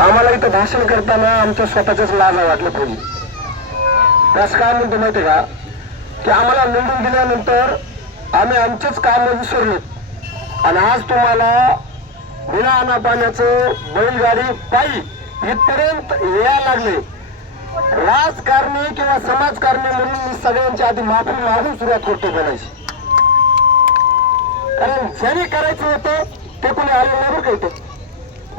आम्हाला इथं भाषण करताना आमच्या स्वतःच्याच लाजा वाटलं पाहिजे त्यास काय म्हणतो माहिती का? की आम्हाला निवडून दिल्यानंतर आम्ही आमचेच काम विसरलो. आणि आज तुम्हाला बिना अना पाण्याचं बैलगाडी पायी इथपर्यंत यायला लागले. राजकारणी किंवा समाजकारणी म्हणून मी सगळ्यांच्या आधी माफी मागून सुरुवात करतो बोलायची. कारण ज्याने करायचं होतं ते कोणी आलं नाही बरं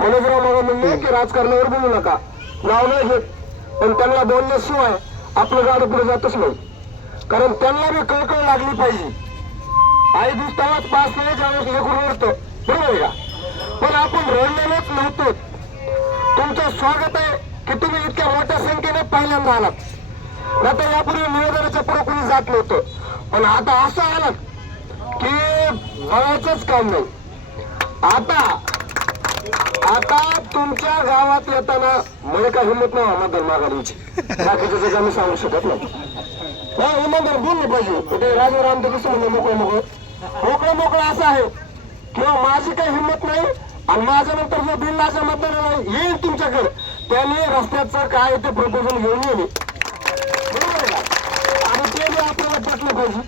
मनोजराव मला म्हणले की राजकारणावर बोलू नका. नाव नाही घेत. पण त्यांना बोलल्याशिवाय आपलं गाडं पुढे जातच नाही. कारण त्यांना बी कळकळ लागली पाहिजे. आई दिवसात पाच नाही ज्यावेळेस लेकरून रडतं बरोबर आहे का? पण आपण रडलेलोच नव्हतो. तुमचं स्वागत आहे की तुम्ही इतक्या मोठ्या संख्येने पहिल्यांदा आलात. नाहीतर यापूर्वी निवेदनाच्या पुढे कोणी जात नव्हतं. पण आता असं आलं की बघायचंच काम नाही. आता आता तुमच्या गावात येताना मला काय हिंमत नाही हो, मतदार मागायची बाकीच्या जग आम्ही सांगू शकत नाही. हा इमानदार बोललं पाहिजे. ते राजू राम तर कसं म्हणलं मोकळं मोकळं. मोकळं मोकळं असं आहे. किंवा माझी काही हिंमत नाही आणि माझ्या नंतर जो बिल्लाच्या मतदार येईल तुमच्याकडे. त्याने रस्त्याचं काय ते प्रपोजल घेऊन येईल. बरोबर का? आणि ते बी आपल्याला पटलं पाहिजे.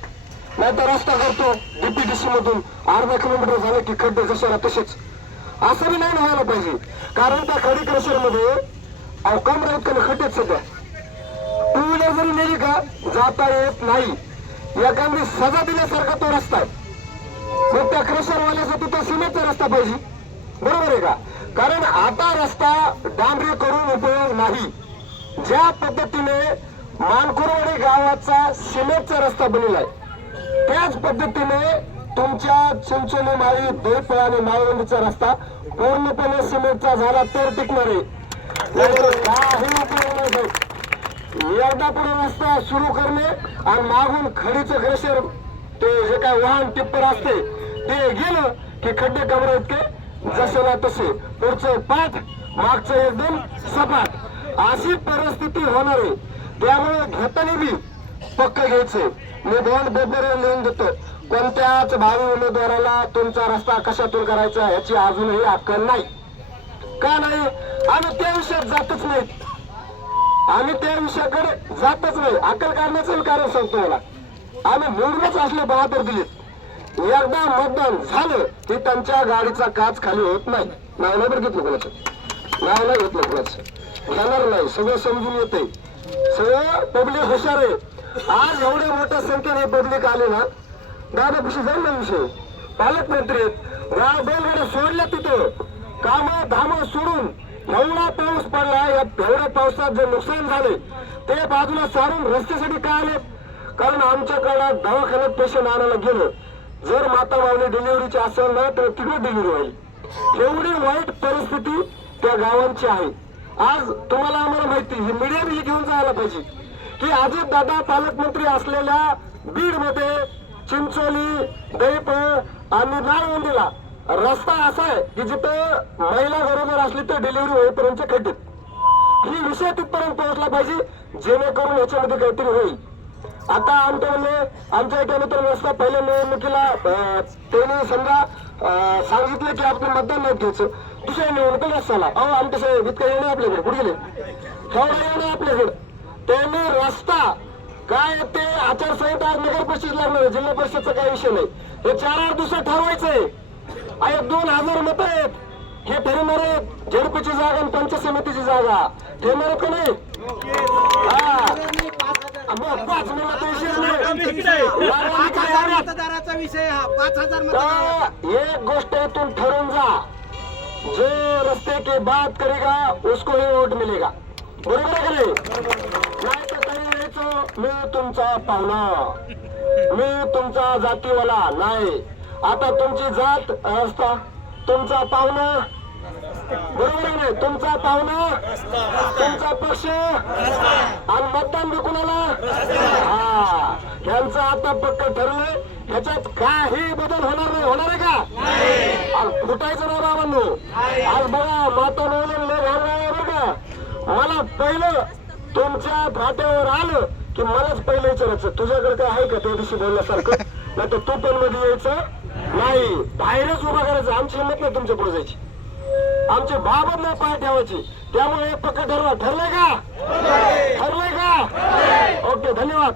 नाही तर रस्ता करतो डीपीडीसी मधून. अर्धा किलोमीटर झालं की खड्डे जशाला तसेच. असं बी नाही व्हायला पाहिजे. कारण त्या खडी क्रशरमध्ये अहो कम राहत का सध्या. टू व्हीलर जरी नेली का जाता येत नाही. एखादी सजा दिल्यासारखा तो रस्ता आहे. मग त्या क्रशरवाल्यासाठी तो सिमेंटचा रस्ता पाहिजे. बरोबर आहे का? कारण आता रस्ता डांबरी करून उपयोग नाही. ज्या पद्धतीने मानकुरवाडी गावाचा सिमेंटचा रस्ता बनलेला आहे त्याच पद्धतीने तुमच्या चिंचोली माळी देप आणि माळवंडीचा रस्ता पूर्णपणे सिमेंटचा झाला तर टिकणार. आहे नाहीतर एकदा पुढे रस्ता सुरू करणे आणि मागून खडीचं ग्रेशर ते जे काय वाहन टिप्पर असते ते गेलं की खड्डे कमरे इतके जसे ना तसे. पुढचं पाठ मागचं एकदम सपाट. अशी परिस्थिती होणार. आहे त्यामुळे घेताना बी पक्क घ्यायचे. मी बॉन्ड पेपर लिहून देतो. कोणत्याच भावी उमेदवाराला तुमचा रस्ता कशातून करायचा याची अजूनही अक्कल नाही. का नाही? आम्ही त्या विषयात जातच नाही. आम्ही त्या विषयाकडे जातच नाही. अक्कल काढण्याचं कारण सांगतो मला आम्ही निवडूनच असले बहादूर दिलीत. एकदा मतदान झालं की त्यांच्या गाडीचा काच खाली होत नाही. नाव नाही बरं घेतलं कोणाचं? नाव नाही घेतलं कोणाचं? घेणार नाही. सगळं समजून येते सगळं पब्लिक हुशार आहे. आज एवढ्या मोठ्या संख्येने पब्लिक आले ना दादा खुशी विषय. पालकमंत्री गाव बैलगाड्या सोडल्या तिथं. काम धाम सोडून एवढा पाऊस पडला या एवढ्या पावसात जे नुकसान झाले ते बाजूला सारून रस्त्यासाठी काय आले? कारण आमच्याकडं दवाखान्यात पेशंट आणायला गेलं. जर माता मावली डिलिव्हरीची असेल ना तर तिकडे डिलिव्हरी होईल. एवढी वाईट परिस्थिती त्या गावांची आहे. आज तुम्हाला आम्हाला माहिती ही मीडिया घेऊन जायला पाहिजे. की अजित दादा पालकमंत्री असलेल्या बीडमध्ये चिंचोली दैप आणि नाळवंदीला रस्ता असा आहे की जिथं महिला बरोबर असली तर डिलिव्हरी होईपर्यंत खड्डीत ही विषय तिथपर्यंत पोहोचला पाहिजे जेणेकरून याच्यामध्ये काहीतरी होईल. आता आमच्या म्हणले आमच्या एका मित्र रस्ता पहिल्या निवडणुकीला अं, त्यांनी समजा सांगितलं की आपण मतदान नाही घ्यायचं. दुसऱ्या निवडणुकीला रस्त्याला अहो आमच्या साहेब इतकं येणं आपल्याकडे. कुठे गेले? एवढं येणं आपल्याकडे. त्यांनी रस्ता काय ते आचारसंहिता नगर परिषद लागणार आहे, जिल्हा परिषदचा काही विषय नाही. हे चार आठ दिवसात ठरवायचंय. आहे दोन हजार मत आहेत. हे ठरवणार आहेत झेडपीची जागा आणि पंचायत समितीची जागा. ठरणार आहेत का नाही? हा. पाच विषय नाही. काय हा. एक गोष्ट इथून ठरवून जा. जो रस्ते की बात करेगा उसको ही वोट मिलेगा. मी तुमचा पाहुणा. मी तुमचा जातीवाला. नाही. आता तुमची जात रस्ता तुमचा पाहुणा. बरोबर आहे नाही? तुमचा पाहुणा. तुमचा पक्ष. आणि मतदान बी कुणाला? हा. यांचं आता पक्क ठरलंय. ह्याच्यात काही बदल होणार नाही. होणार आहे का? फुटायचं नाही बाबांनो. आज बघा माता नवलं मला पहिलं तुमच्या फाट्यावर आलं की मलाच पहिलं विचारायचं. तुझ्याकडे काय आहे का त्या दिवशी बोलण्यासारखं नाही तर तू पण मध्ये यायचं. नाही बाहेरच उभा करायचं. आमची हिंमत नाही तुमच्यापुढे जायची. आमचे बाबत नाही पाय ठेवायची. त्यामुळे पक्क ठरवा. ठरलंय का? ठरलंय. का? ओके धन्यवाद.